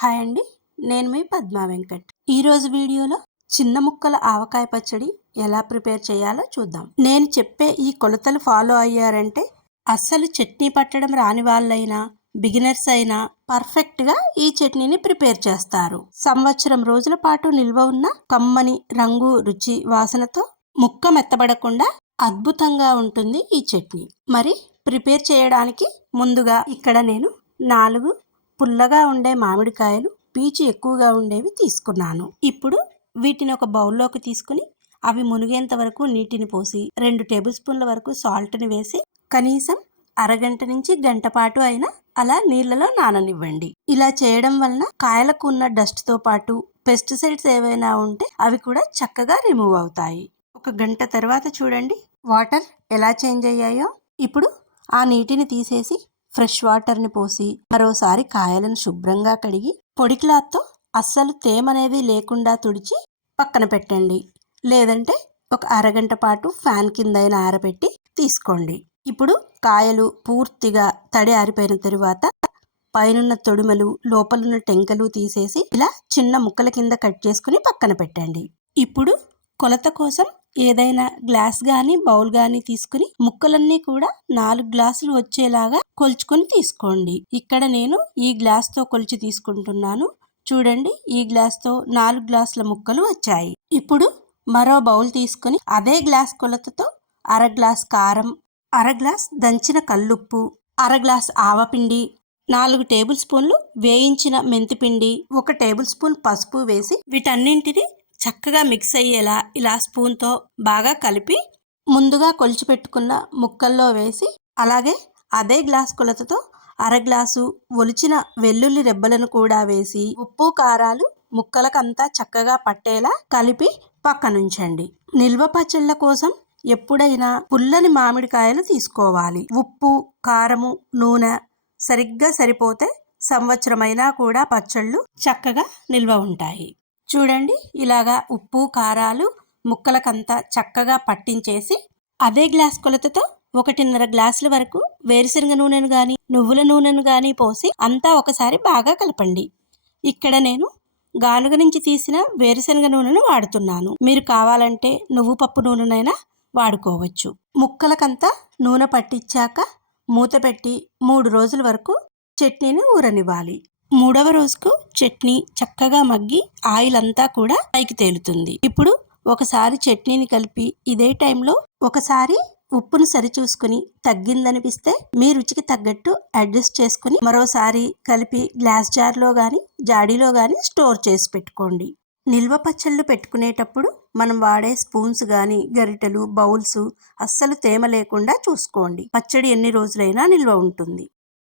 Hi అండి, నేను మీ పద్మా వెంకట్. ఈరోజు వీడియోలో చిన్న ముక్కల ఆవకాయ పచ్చడి ఎలా ప్రిపేర్ చేయాలో చూద్దాం. నేను చెప్పే ఈ కొలతలు ఫాలో అయ్యారంటే అస్సలు చట్నీ పట్టడం రాని వాళ్ళైనా బిగినర్స్ అయినా పర్ఫెక్ట్గా ఈ చట్నీని ప్రిపేర్ చేస్తారు. సంవత్సరం రోజుల పాటు నిల్వ ఉన్న కమ్మని రంగు, రుచి, వాసనతో ముక్క మెత్తబడకుండా అద్భుతంగా ఉంటుంది ఈ చట్నీ. మరి ప్రిపేర్ చేయడానికి ముందుగా ఇక్కడ నేను 4 పుల్లగా ఉండే మామిడికాయలు, పీచు ఎక్కువగా ఉండేవి తీసుకున్నాను. ఇప్పుడు వీటిని ఒక బౌల్లోకి తీసుకుని అవి మునిగేంత వరకు నీటిని పోసి 2 టేబుల్ స్పూన్ల వరకు సాల్ట్ని వేసి కనీసం అరగంట నుంచి గంట పాటు అయినా అలా నీళ్ళలో నాననివ్వండి. ఇలా చేయడం వలన కాయలకు ఉన్న డస్ట్తో పాటు పెస్టిసైడ్స్ ఏవైనా ఉంటే అవి కూడా చక్కగా రిమూవ్ అవుతాయి. ఒక గంట తర్వాత చూడండి వాటర్ ఎలా చేంజ్ అయ్యాయో. ఇప్పుడు ఆ నీటిని తీసేసి ఫ్రెష్ వాటర్ని పోసి మరోసారి కాయలను శుభ్రంగా కడిగి పొడి క్లాత్తో అస్సలు తేమనేది లేకుండా తుడిచి పక్కన పెట్టండి. లేదంటే ఒక అరగంట పాటు ఫ్యాన్ కిందైనా ఆరబెట్టి తీసుకోండి. ఇప్పుడు కాయలు పూర్తిగా తడి ఆరిపోయిన తరువాత పైనున్న తొడిమలు, లోపలున్న టెంకలు తీసేసి ఇలా చిన్న ముక్కల కింద కట్ చేసుకుని పక్కన పెట్టండి. ఇప్పుడు కొలత కోసం ఏదైనా గ్లాస్ గాని బౌల్ గాని తీసుకుని ముక్కలన్నీ కూడా 4 గ్లాసులు వచ్చేలాగా కొలుచుకొని తీసుకోండి. ఇక్కడ నేను ఈ గ్లాస్తో కొలిచి తీసుకుంటున్నాను. చూడండి, ఈ గ్లాస్తో 4 గ్లాసుల ముక్కలు వచ్చాయి. ఇప్పుడు మరో బౌల్ తీసుకుని అదే గ్లాస్ కొలతతో అర గ్లాస్ కారం, అర గ్లాస్ దంచిన కల్లుప్పు, అర గ్లాస్ ఆవపిండి, 4 టేబుల్ స్పూన్లు వేయించిన మెంతిపిండి, 1 టేబుల్ స్పూన్ పసుపు వేసి వీటన్నింటినీ చక్కగా మిక్స్ అయ్యేలా ఇలా స్పూన్తో బాగా కలిపి ముందుగా కొలిచి పెట్టుకున్న ముక్కల్లో వేసి అలాగే అదే గ్లాస్ కొలతతో అర గ్లాసు ఒలిచిన వెల్లుల్లి రెబ్బలను కూడా వేసి ఉప్పు, కారాలు ముక్కలకంతా చక్కగా పట్టేలా కలిపి పక్కనుంచండి. నిల్వ పచ్చళ్ళ కోసం ఎప్పుడైనా పుల్లని మామిడికాయలు తీసుకోవాలి. ఉప్పు, కారము, నూనె సరిగ్గా సరిపోతే సంవత్సరమైనా కూడా పచ్చళ్ళు చక్కగా నిల్వ ఉంటాయి. చూడండి, ఇలాగా ఉప్పు, కారాలు ముక్కలకంతా చక్కగా పట్టించేసి అదే గ్లాస్ కొలతతో 1.5 గ్లాసుల వరకు వేరుశనగ నూనెను కానీ నువ్వుల నూనెను కానీ పోసి అంతా ఒకసారి బాగా కలపండి. ఇక్కడ నేను గానుగ నుంచి తీసిన వేరుశనగ నూనెను వాడుతున్నాను. మీరు కావాలంటే నువ్వు పప్పు నూనెనైనా వాడుకోవచ్చు. ముక్కలకంతా నూనె పట్టించాక మూత పెట్టి 3 రోజుల వరకు చట్నీని ఊరనివ్వాలి. 3వ రోజుకు చట్నీ చక్కగా మగ్గి ఆయిల్ అంతా కూడా పైకి తేలుతుంది. ఇప్పుడు ఒకసారి చట్నీని కలిపి ఇదే టైంలో ఒకసారి ఉప్పును సరిచూసుకుని తగ్గిందనిపిస్తే మీ రుచికి తగ్గట్టు అడ్జస్ట్ చేసుకుని మరోసారి కలిపి గ్లాస్ జార్లో కానీ జాడీలో కానీ స్టోర్ చేసి పెట్టుకోండి. నిల్వ పచ్చళ్ళు పెట్టుకునేటప్పుడు మనం వాడే స్పూన్స్ కానీ గరిటెలు, బౌల్స్ అస్సలు తేమ లేకుండా చూసుకోండి. పచ్చడి ఎన్ని రోజులైనా నిల్వ ఉంటుంది.